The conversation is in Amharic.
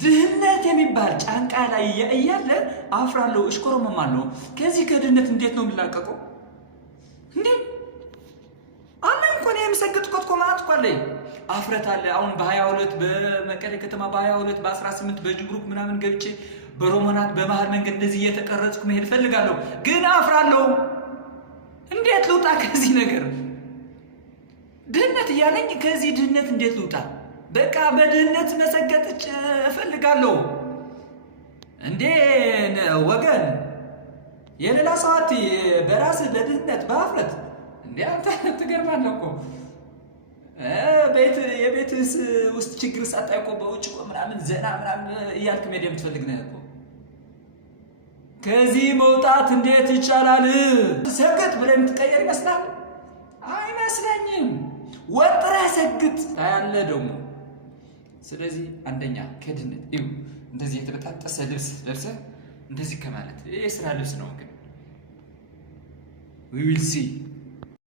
ድህነት የሚባል ጫንቃ ላይ እያለ አፍራለሁ፣ እሽኮረመማለሁ። ከዚህ ከድህነት እንዴት ነው የምላቀቀው እንዴ? አለ እንኳን የምሰግጥኩት ኮማት ቆለይ አፍረት አለ። አሁን በ22 በመቀሌ ከተማ በ22 በ18 በጅብሩክ ምናምን ገብቼ በሮማናት በመሃል መንገድ እንደዚህ እየተቀረጽኩ መሄድ ፈልጋለሁ፣ ግን አፍራለሁ። እንዴት ልውጣ ከዚህ ነገር? ድህነት እያለኝ ከዚህ ድህነት እንዴት ልውጣ? በቃ በድህነት መሰገጥ እፈልጋለሁ። እንዴ ወገን የሌላ ሰዋት በራስ በድህነት በአፍረት እንዴ አንተ ትገርማለህ እኮ። የቤትስ ውስጥ ችግር ሳጣይ እኮ በውጭ እኮ ምናምን ዘና ምናምን እያልክ መሄድ የምትፈልግ ነህ እኮ። ከዚህ መውጣት እንዴት ይቻላል? ሰግጥ ብለህ የምትቀየር ይመስላል? አይመስለኝም። ወጥረህ ሰግጥ ታያለህ ደግሞ። ስለዚህ አንደኛ ከድህነት ይኸው እንደዚህ የተበጣጠሰ ልብስ ለብሰህ እንደዚህ ከማለት የስራ ልብስ ነው ግን we will see